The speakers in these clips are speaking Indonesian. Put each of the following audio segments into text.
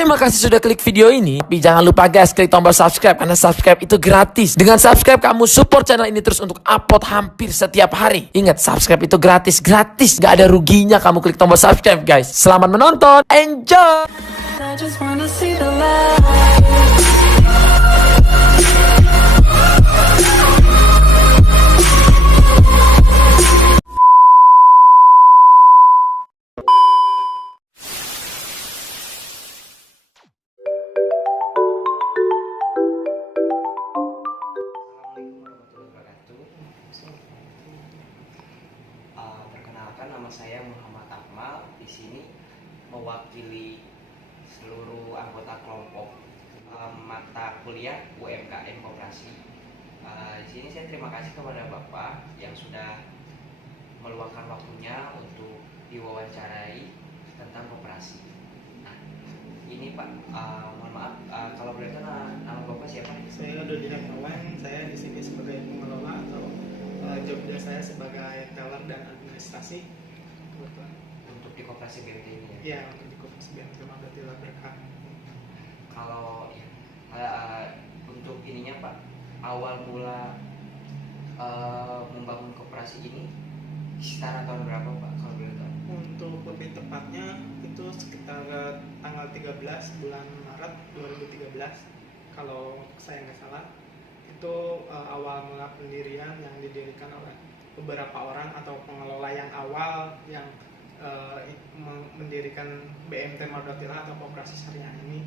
Terima kasih sudah klik video ini. Tapi jangan lupa guys, klik tombol subscribe karena subscribe itu gratis. Dengan subscribe kamu support channel ini terus untuk upload hampir setiap hari. Ingat, subscribe itu gratis. Gak ada ruginya kamu klik tombol subscribe guys. Selamat menonton. Enjoy. I just wanna see the light. Perkenalkan, nama saya Muhammad Akmal. Di sini mewakili seluruh anggota kelompok mata kuliah UMKM Koperasi. Di sini saya terima kasih kepada Bapak yang sudah meluangkan waktunya untuk diwawancarai tentang koperasi. Nah, ini Pak, mohon maaf, kalau boleh tahu nama Bapak siapa? Saya Dodi Hermawan, saya di sini sebagai pengelola atau job desk saya sebagai teller dan administrasi kebetulan. Untuk di koperasi BMT ini ya? Iya, untuk di koperasi BMT Manggatila Berkah. Kalau untuk ininya Pak, awal mula membangun koperasi ini sekitar tahun berapa Pak, kalau boleh tahu? Untuk lebih tepatnya itu sekitar tanggal 13 bulan Maret 2013 kalau saya nggak salah. Itu awal mula pendirian yang didirikan oleh beberapa orang atau pengelola yang awal yang mendirikan BMT Mardotila atau Koperasi Syariah ini.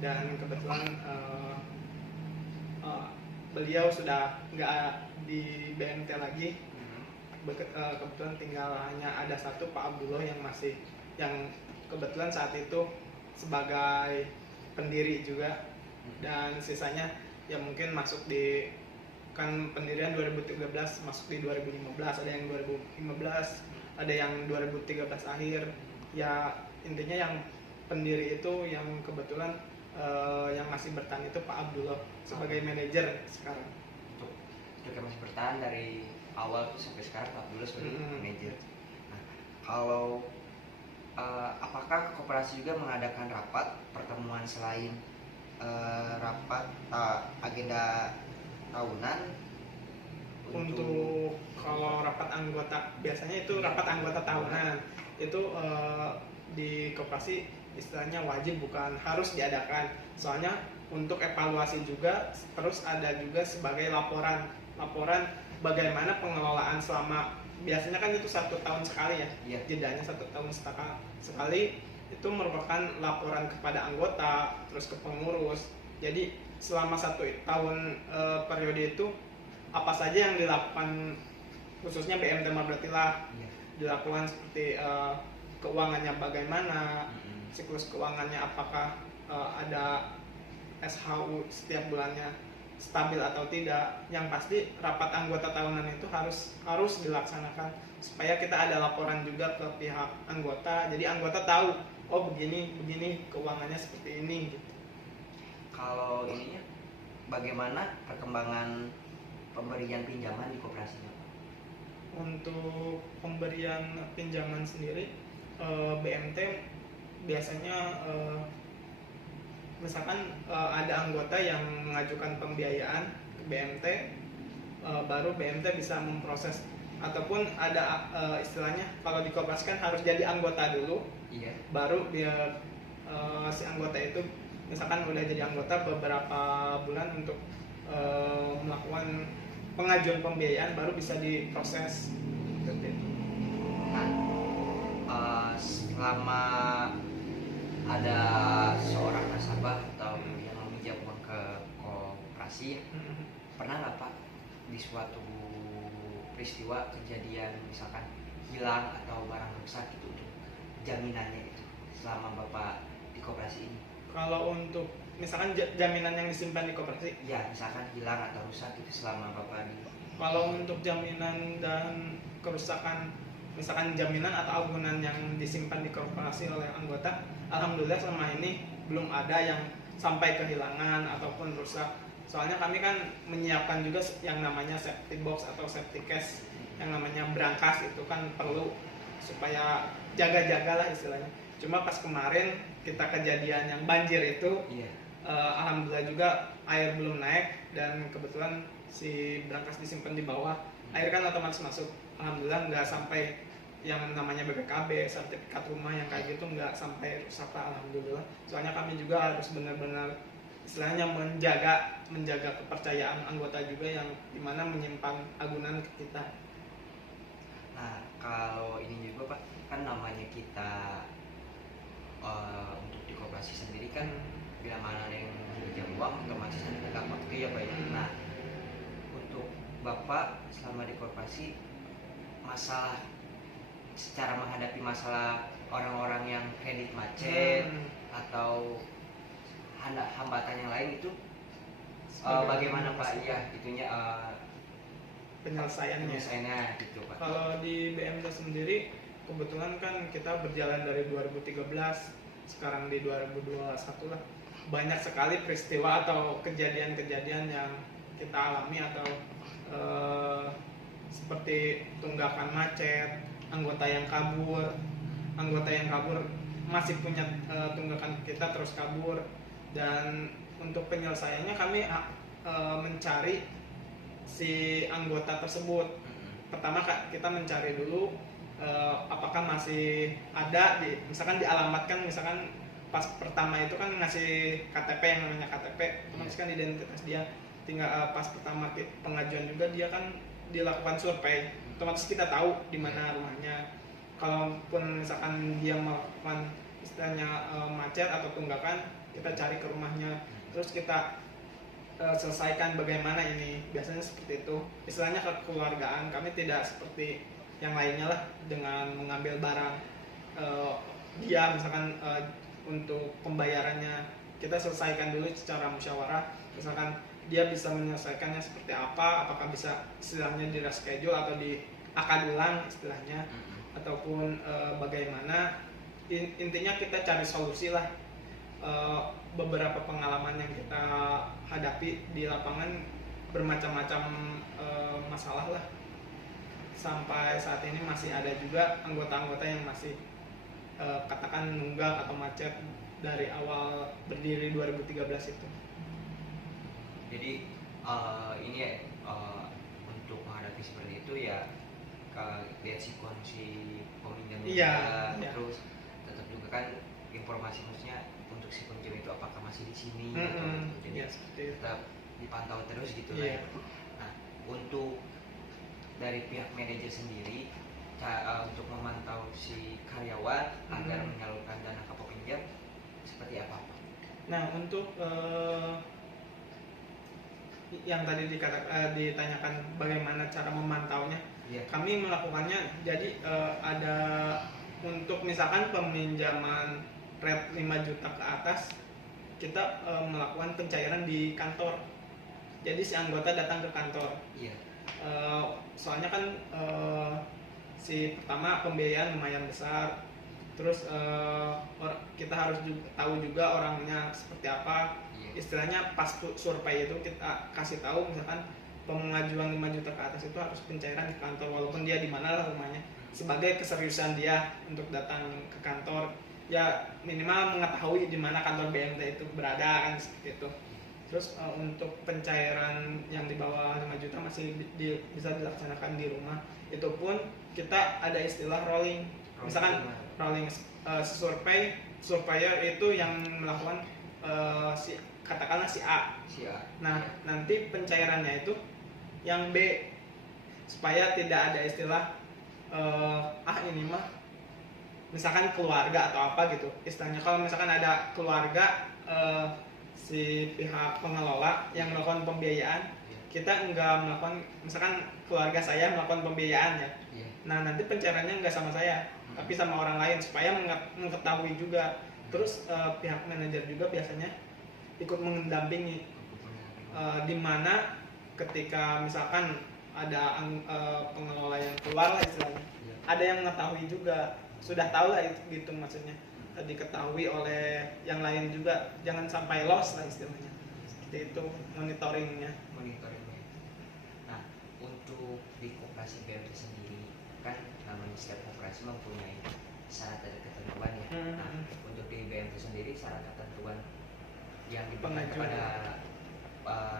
Dan kebetulan beliau sudah nggak di BMT lagi. Kebetulan tinggal hanya ada satu, Pak Abdullah, yang kebetulan saat itu sebagai pendiri juga, dan sisanya ya mungkin masuk di, kan pendirian 2013 masuk di 2015, ada yang 2015, ada yang 2013 akhir. Ya intinya yang pendiri itu yang kebetulan yang masih bertahan itu Pak Abdullah sebagai manajer sekarang. Untuk yang masih bertahan dari awal tuh sampai sekarang Pak Abdullah sebagai manajer. Nah, kalau apakah koperasi juga mengadakan rapat pertemuan selain rapat agenda tahunan? Untuk kalau rapat anggota, biasanya itu rapat anggota tahunan itu di koperasi istilahnya wajib, bukan harus diadakan. Soalnya untuk evaluasi juga, terus ada juga sebagai laporan bagaimana pengelolaan selama, biasanya kan itu 1 tahun sekali ya, jedanya 1 tahun sekali. Itu merupakan laporan kepada anggota, terus ke pengurus. Jadi selama 1 tahun periode itu apa saja yang dilakukan, khususnya BMT Mardotila dilakukan, seperti keuangannya bagaimana, siklus keuangannya apakah ada SHU setiap bulannya stabil atau tidak. Yang pasti rapat anggota tahunan itu harus dilaksanakan supaya kita ada laporan juga ke pihak anggota, jadi anggota tahu, oh begini keuangannya seperti ini gitu. Kalau ininya bagaimana perkembangan pemberian pinjaman di koperasinya Pak? Untuk pemberian pinjaman sendiri, BMT biasanya misalkan ada anggota yang mengajukan pembiayaan ke BMT, baru BMT bisa memproses, ataupun ada istilahnya kalau dikoperasikan harus jadi anggota dulu, baru dia si anggota itu misalkan udah jadi anggota beberapa bulan untuk melakukan pengajuan pembiayaan, baru bisa diproses. Selama ada seorang nasabah atau yang meminjam uang ke koperasi, pernah nggak Pak di suatu peristiwa kejadian misalkan hilang atau barang rusak itu, untuk jaminannya itu selama Bapak di koperasi ini? Kalau untuk misalkan jaminan yang disimpan di koperasi, ya misalkan hilang atau rusak itu selama Bapak di... Kalau untuk jaminan dan kerusakan, misalkan jaminan atau agunan yang disimpan di koperasi oleh anggota, alhamdulillah selama ini belum ada yang sampai kehilangan ataupun rusak. Soalnya kami kan menyiapkan juga yang namanya safety box atau safety case, yang namanya brankas, itu kan perlu supaya jaga-jaga lah istilahnya. Cuma pas kemarin kita kejadian yang banjir itu, Iya. alhamdulillah juga air belum naik dan kebetulan si brankas disimpan di bawah, air kan otomatis masuk. Alhamdulillah nggak sampai yang namanya BPKB, sertifikat rumah yang kayak gitu nggak sampai rusak Pak, alhamdulillah. Soalnya kami juga harus benar-benar istilahnya menjaga kepercayaan anggota juga yang dimana menyimpan agunan ke kita. Nah, kalau ini juga Pak, kan namanya kita untuk di koperasi sendiri kan bila mana ada yang pinjam uang otomatis nggak pakai ya Pak ya. Nah, untuk Bapak selama di koperasi, masalah secara menghadapi masalah orang-orang yang kredit macet atau hambatan yang lain itu bagaimana Pak? Ya, itunya Penyelesaiannya gitu Pak. kalau di BMD sendiri kebetulan kan kita berjalan dari 2013, sekarang di 2021 lah, banyak sekali peristiwa atau kejadian-kejadian yang kita alami atau seperti tunggakan macet, anggota yang kabur masih punya tunggakan kita terus kabur. Dan untuk penyelesaiannya kami mencari si anggota tersebut. Pertama kita mencari dulu apakah masih ada misalkan dialamatkan, misalkan pas pertama itu kan ngasih KTP, yang namanya KTP otomatis kan identitas dia, tinggal pas pertama pengajuan juga dia kan dilakukan survei, otomatis kita tahu di mana rumahnya. Kalaupun misalkan dia melakukan istilahnya macet atau tunggakan, kita cari ke rumahnya, terus kita selesaikan bagaimana ini. Biasanya seperti itu, istilahnya kekeluargaan. Kami tidak seperti yang lainnya lah dengan mengambil barang dia, misalkan untuk pembayarannya kita selesaikan dulu secara musyawarah. Misalkan dia bisa menyelesaikannya seperti apa, apakah bisa istilahnya di reschedule atau di akad ulang istilahnya, ataupun bagaimana. Intinya kita cari solusi lah. Beberapa pengalaman yang kita hadapi di lapangan bermacam-macam masalah lah. Sampai saat ini masih ada juga anggota-anggota yang masih katakan nunggak atau macet dari awal berdiri 2013 itu. Jadi ini ya, untuk menghadapi seperti itu ya lihat si peminjam juga, terus tetap juga kan informasi maksudnya untuk si peminjam itu apakah masih di sini atau jadi tetap dipantau terus gitu lah. Nah, untuk dari pihak manajer sendiri untuk memantau si karyawan agar menyalurkan dana ke peminjam seperti apa Pak? Nah, untuk yang tadi ditanyakan bagaimana cara memantaunya, kami melakukannya. Jadi ada untuk misalkan peminjaman rate 5 juta ke atas, kita melakukan pencairan di kantor. Jadi si anggota datang ke kantor. Soalnya kan si pertama pembiayaan lumayan besar, terus kita harus tahu juga orangnya seperti apa. Istilahnya pas survei itu kita kasih tahu, misalkan pengajuan 5 juta ke atas itu harus pencairan di kantor, walaupun dia di mana lah rumahnya, sebagai keseriusan dia untuk datang ke kantor. Ya minimal mengetahui di mana kantor BMT itu berada kan, seperti itu. Terus untuk pencairan yang di bawah 5 juta masih bisa dilaksanakan di rumah. Itu pun kita ada istilah rolling. Misalkan rolling surveyor itu yang melakukan katakanlah si A. Nah, nanti pencairannya itu yang B, supaya tidak ada istilah ini mah misalkan keluarga atau apa gitu istilahnya. Kalau misalkan ada keluarga si pihak pengelola yang melakukan pembiayaan, kita enggak melakukan, misalkan keluarga saya melakukan pembiayaan ya. Nah, nanti pencairannya enggak sama saya, tapi sama orang lain, supaya mengetahui juga. Terus pihak manajer juga biasanya ikut mendampingi, di mana ketika misalkan ada pengelola yang keluar lah istilahnya, ada yang mengetahui juga, sudah tahu lah gitu maksudnya, diketahui oleh yang lain juga, jangan sampai loss lah istilahnya. Seperti itu monitoringnya. Nah, untuk di koperasi BMT sendiri kan namanya setiap koperasi mempunyai syarat dan ketentuan ya. Nah, untuk di BMT sendiri syarat ketentuan yang diberikan Pengajuan. kepada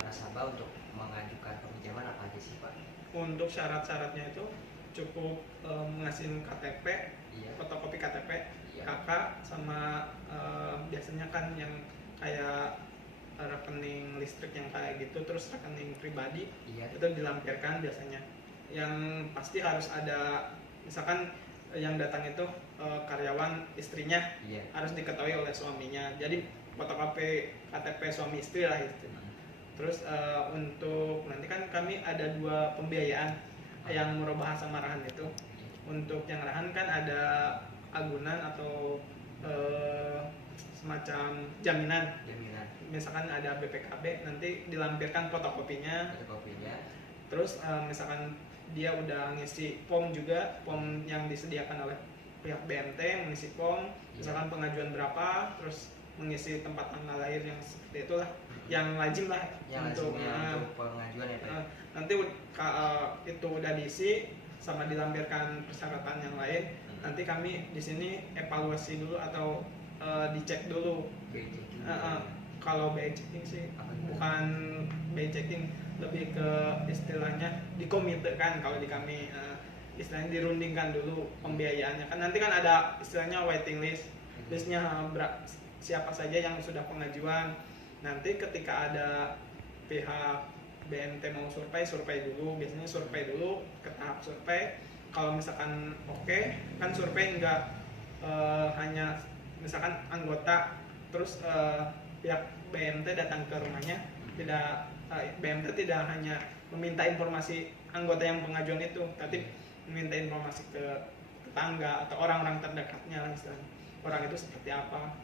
nasabah untuk mengajukan peminjaman apa aja sih Pak? Untuk syarat-syaratnya itu cukup ngasih KTP, Iya. fotokopi KTP, Iya. KK, sama biasanya kan yang kayak rekening listrik yang kayak gitu, terus rekening pribadi Iya. itu dilampirkan biasanya. Yang pasti harus ada, misalkan yang datang itu karyawan istrinya, Iya. harus diketahui oleh suaminya. Jadi fotokopi KTP suami istri lah gitu. Terus untuk nanti kan kami ada 2 pembiayaan yang murabahah sama rahan itu. Untuk yang rahan kan ada agunan atau semacam jaminan. Jaminan. Misalkan ada BPKB, nanti dilampirkan fotokopinya. Fotokopinya. Terus misalkan dia udah ngisi form juga, form yang disediakan oleh pihak BMT, mengisi form, misalkan pengajuan berapa, terus mengisi tempat tanggal lahir yang seperti itulah, yang lazim lah Yang lazimnya untuk pengajuan ya Pak. nanti itu udah diisi sama dilampirkan persyaratan yang lain. Nanti kami di sini evaluasi dulu atau dicek dulu. BI checking. Kalau BI checking sih Apa itu? bukan BI checking, lebih ke istilahnya dikomitekan kalau di kami, istilahnya dirundingkan dulu pembiayaannya. Kan nanti kan ada istilahnya waiting list, listnya siapa saja yang sudah pengajuan. Nanti ketika ada pihak BMT mau survei dulu, biasanya survei dulu ke tahap survei. Kalau misalkan oke, kan survei enggak hanya misalkan anggota, terus pihak BMT datang ke rumahnya, tidak BMT tidak hanya meminta informasi anggota yang pengajuan itu, tapi meminta informasi ke tetangga atau orang-orang terdekatnya lah istilahnya. Orang itu seperti apa,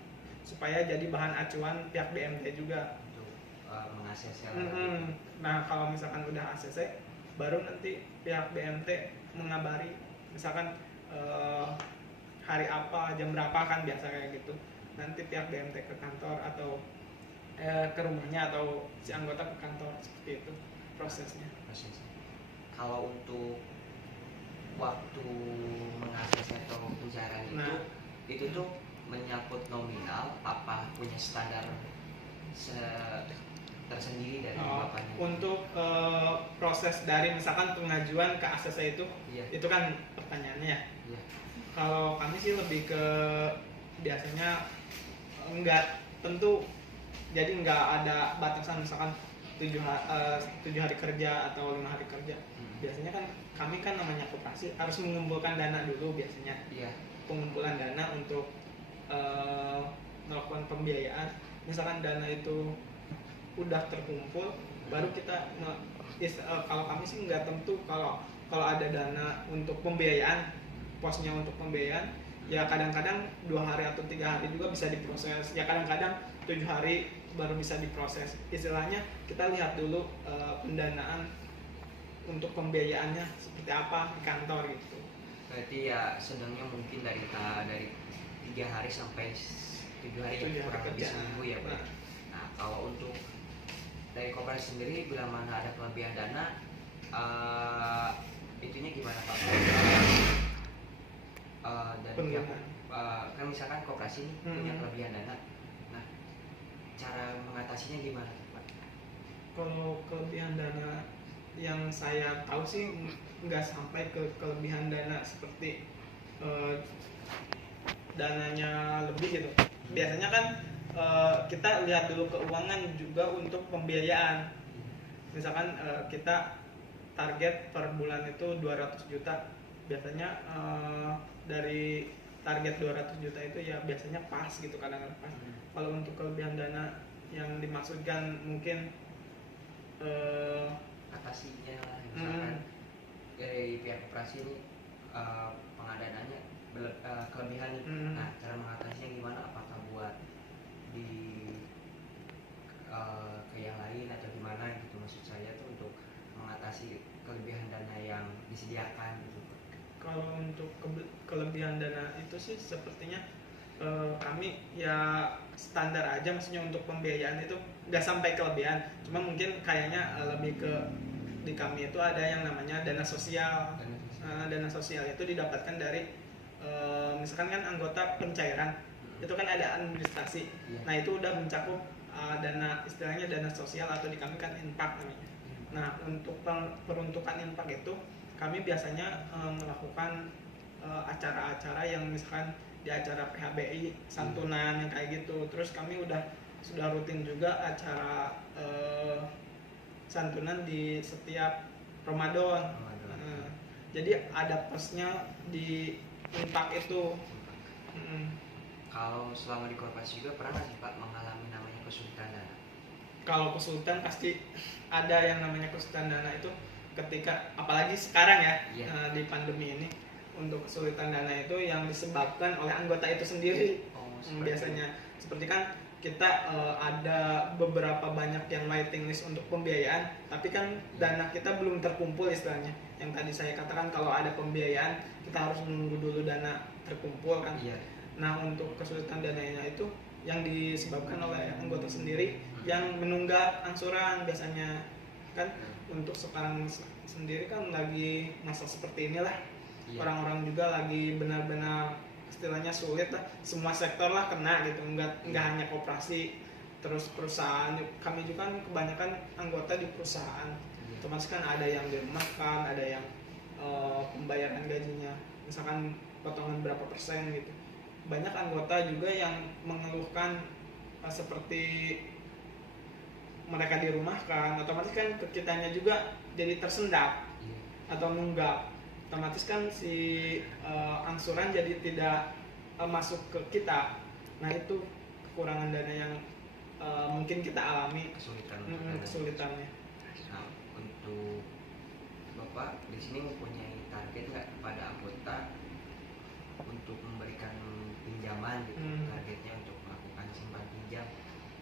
supaya jadi bahan acuan pihak BMT juga. Untuk mengakses Nah kalau misalkan udah ACC, baru nanti pihak BMT mengabari, misalkan hari apa, jam berapa, kan biasa kayak gitu. Nanti pihak BMT ke kantor atau ke rumahnya, atau si anggota ke kantor, seperti itu prosesnya. Kalau untuk waktu mengakses atau pencairan Nah. itu tuh menyangkut nominal apa punya standar tersendiri dari bapaknya? Untuk proses dari misalkan pengajuan ke ACC itu, Iya. itu kan pertanyaannya. Iya. Kalau kami sih lebih ke biasanya enggak tentu, jadi enggak ada batasan misalkan 7 hari kerja atau 5 hari kerja. Biasanya kan kami kan namanya koperasi harus mengumpulkan dana dulu biasanya. Iya. Pengumpulan dana untuk melakukan pembiayaan. Misalkan dana itu udah terkumpul, baru kita kalau kami sih nggak tentu kalau ada dana untuk pembiayaan, posnya untuk pembiayaan, ya kadang-kadang 2 hari atau 3 hari juga bisa diproses, ya kadang-kadang 7 hari baru bisa diproses. Istilahnya kita lihat dulu pendanaan untuk pembiayaannya seperti apa di kantor gitu. Berarti ya sedangnya mungkin dari 3 hari sampai 7 hari, 7 hari kurang lebih kerja. seminggu ya Pak. Nah kalau untuk dari koperasi sendiri bila mana ada kelebihan dana, itunya gimana Pak? Dan pihak, kan misalkan koperasi nih punya kelebihan dana, nah cara mengatasinya gimana Pak? Kalau kelebihan dana yang saya tahu sih nggak sampai ke kelebihan dana seperti dananya lebih gitu. Biasanya kan kita lihat dulu keuangan juga untuk pembiayaan. Misalkan kita target per bulan itu 200 juta. Biasanya dari target 200 juta itu ya biasanya pas gitu, kadang-kadang pas. Kalau untuk kelebihan dana yang dimaksudkan mungkin Atasinya misalkan dari pihak koperasi ini pengadanannya kelebihan nih. Nah cara mengatasinya gimana? Apakah buat di ke yang lain atau gimana gitu, maksud saya tuh untuk mengatasi kelebihan dana yang disediakan gitu. Kalau untuk kelebihan dana itu sih sepertinya kami ya standar aja, maksudnya untuk pembiayaan itu nggak sampai kelebihan, cuma mungkin kayaknya lebih ke di kami itu ada yang namanya dana sosial. Dana sosial itu didapatkan dari misalkan kan anggota pencairan itu kan ada administrasi. Iya. Nah itu udah mencakup dana, istilahnya dana sosial atau di kami kan infak namanya. Nah untuk peruntukan infak itu kami biasanya melakukan acara-acara yang misalkan di acara PHBI santunan yang kayak gitu. Terus kami sudah rutin juga acara santunan di setiap Ramadan. Jadi ada posnya di infak itu. Kalau selama di korporasi juga pernah nggak sih Pak mengalami namanya kesulitan dana? Kalau kesulitan pasti ada yang namanya kesulitan dana itu ketika, apalagi sekarang ya, Iya. di pandemi ini, untuk kesulitan dana itu yang disebabkan oleh anggota itu sendiri. Biasanya seperti kan kita ada beberapa banyak yang waiting list untuk pembiayaan, tapi kan dana kita belum terkumpul istilahnya. Yang tadi saya katakan kalau ada pembiayaan kita harus menunggu dulu dana terkumpul kan. Iya. Nah untuk kesulitan dananya itu yang disebabkan oleh anggota sendiri yang menunggak angsuran biasanya kan. Untuk sekarang sendiri kan lagi masa seperti inilah. Iya. Orang-orang juga lagi benar-benar istilahnya sulit lah, semua sektor lah kena gitu, nggak hanya koperasi, terus perusahaan. Kami juga kan kebanyakan anggota di perusahaan, otomatis kan ada yang dirumahkan, ada yang pembayaran gajinya misalkan potongan berapa persen gitu. Banyak anggota juga yang mengeluhkan seperti mereka dirumahkan, otomatis kan kitanya juga jadi tersendat atau nunggak. Otomatis kan si angsuran jadi tidak masuk ke kita. Nah itu kekurangan dana yang mungkin kita alami, kesulitannya. Nah, untuk Bapak di sini mempunyai target nggak kepada anggota untuk memberikan pinjaman gitu, targetnya untuk melakukan simpan pinjam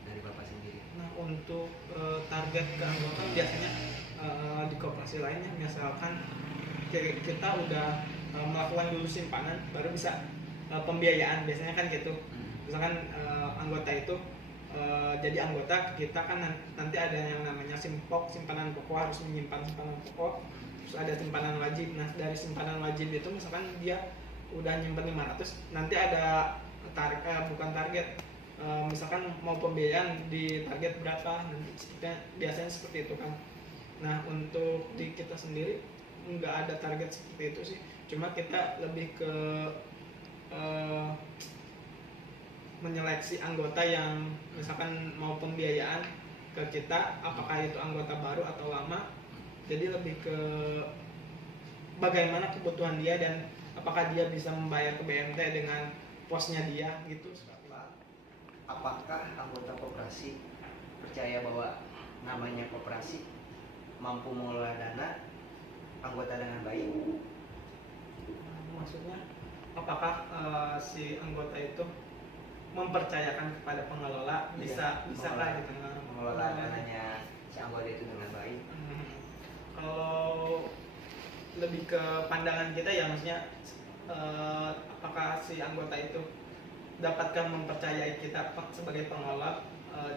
dari Bapak sendiri? Nah untuk target ke anggota biasanya di koperasi lainnya misalkan kita udah melakukan dulu simpanan baru bisa pembiayaan, biasanya kan gitu. Misalkan anggota itu jadi anggota kita kan nanti ada yang namanya simpok, simpanan pokok, harus menyimpan simpanan pokok. Terus ada simpanan wajib. Nah dari simpanan wajib itu misalkan dia udah nyimpan 500, nanti ada bukan target, misalkan mau pembiayaan di target berapa, nanti biasanya seperti itu kan. Nah untuk di kita sendiri nggak ada target seperti itu sih, cuma kita lebih ke menyeleksi anggota yang misalkan mau pembiayaan ke kita, apakah itu anggota baru atau lama. Jadi lebih ke bagaimana kebutuhan dia dan apakah dia bisa membayar ke BMT dengan posnya dia gitu. Apakah anggota koperasi percaya bahwa namanya koperasi mampu mengelola dana anggota dengan baik? Maksudnya apakah si anggota itu mempercayakan kepada pengelola bisa lah gitu mengelola dananya si anggota itu dengan baik? Kalau lebih ke pandangan kita ya, maksudnya apakah si anggota itu dapatkah mempercayai kita sebagai pengelola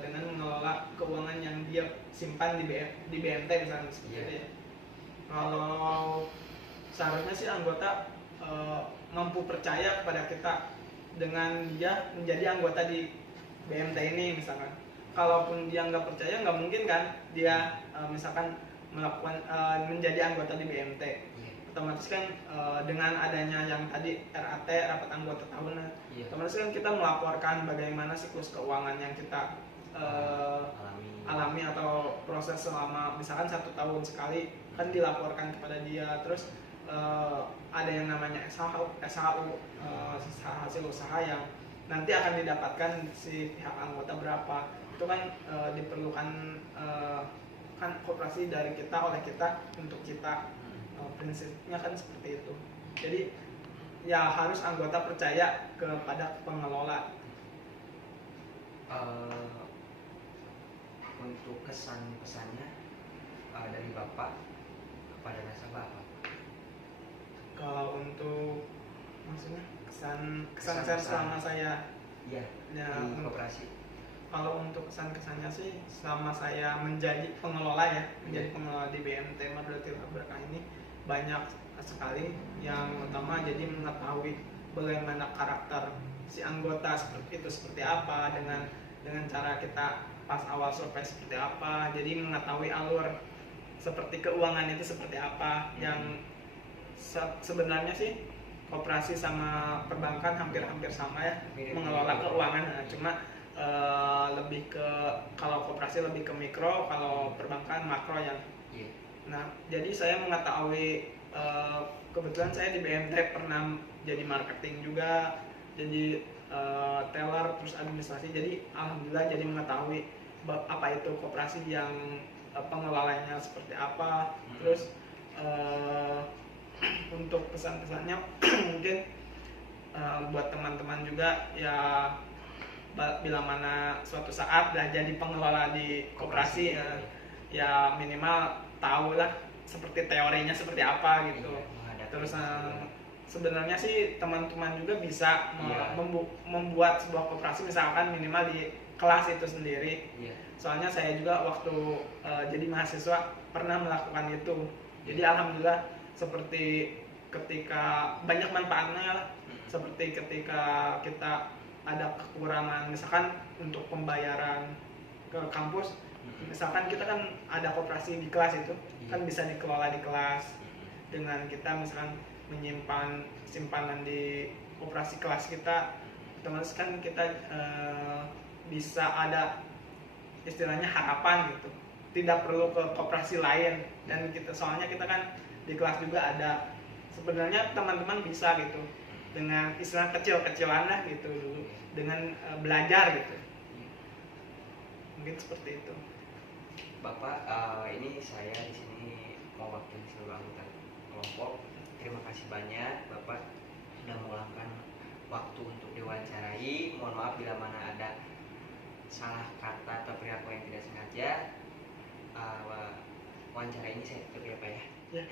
dengan mengelola keuangan yang dia simpan di BMT misalnya seperti itu ya. Kalau seharusnya sih anggota mampu percaya kepada kita dengan dia menjadi anggota di BMT ini misalkan. Kalaupun dia nggak percaya, nggak mungkin kan dia misalkan melakukan menjadi anggota di BMT. Otomatis kan dengan adanya yang tadi RAT, rapat anggota tahunan, otomatis kan kita melaporkan bagaimana siklus keuangan yang kita alami atau proses selama misalkan 1 tahun sekali kan dilaporkan kepada dia. Terus ada yang namanya SHU, hasil usaha yang nanti akan didapatkan si pihak anggota berapa. Itu kan diperlukan kan koperasi dari kita, oleh kita, untuk kita. Prinsipnya kan seperti itu. Jadi ya harus anggota percaya kepada pengelola. Untuk kesan-pesannya dari Bapak kepada nasabah apa? Kalau untuk maksudnya kesan selama saya di koperasi. Kalau untuk kesan-kesannya sih selama saya menjadi pengelola ya, menjadi pengelola di BMT Madratil Berkah ini, banyak sekali. Yang utama jadi mengetahui bagaimana karakter si anggota seperti itu seperti apa, dengan cara kita pas awal survei seperti apa, jadi mengetahui alur seperti keuangan itu seperti apa. Yang sebenarnya sih koperasi sama perbankan hampir-hampir sama ya, mengelola keuangan. Nah, cuma lebih ke, kalau koperasi lebih ke mikro, kalau perbankan makro ya. Nah, jadi saya mengetahui, kebetulan saya di BMT pernah jadi marketing juga, jadi teller, terus administrasi. Jadi alhamdulillah jadi mengetahui apa itu koperasi, yang pengelolanya seperti apa. Terus untuk pesan-pesannya mungkin buat teman-teman juga ya, bila mana suatu saat udah jadi pengelola di koperasi, ya minimal tahu lah seperti teorinya seperti apa gitu. Terus sebenarnya sih teman-teman juga bisa membuat sebuah koperasi, misalkan minimal di kelas itu sendiri. Soalnya saya juga waktu jadi mahasiswa pernah melakukan itu. Jadi alhamdulillah, seperti ketika banyak manfaatnya lah. Seperti ketika kita ada kekurangan, misalkan untuk pembayaran ke kampus, misalkan kita kan ada koperasi di kelas itu, kan bisa dikelola di kelas. Dengan kita misalkan menyimpan simpanan di koperasi kelas kita, otomatis kan kita bisa ada istilahnya harapan gitu, tidak perlu ke koperasi lain. Dan kita, soalnya kita kan di kelas juga ada, sebenarnya teman-teman bisa gitu dengan istilah kecil-kecilan lah gitu dulu, dengan belajar gitu. Mungkin seperti itu. Bapak, ini saya di sini mewakili seluruh anggota kelompok. Terima kasih banyak Bapak sudah meluangkan waktu untuk diwawancarai. Mohon maaf bila mana ada salah kata atau perilaku yang tidak sengaja. Wawancara ini saya tutup ya Pak ya. Ya.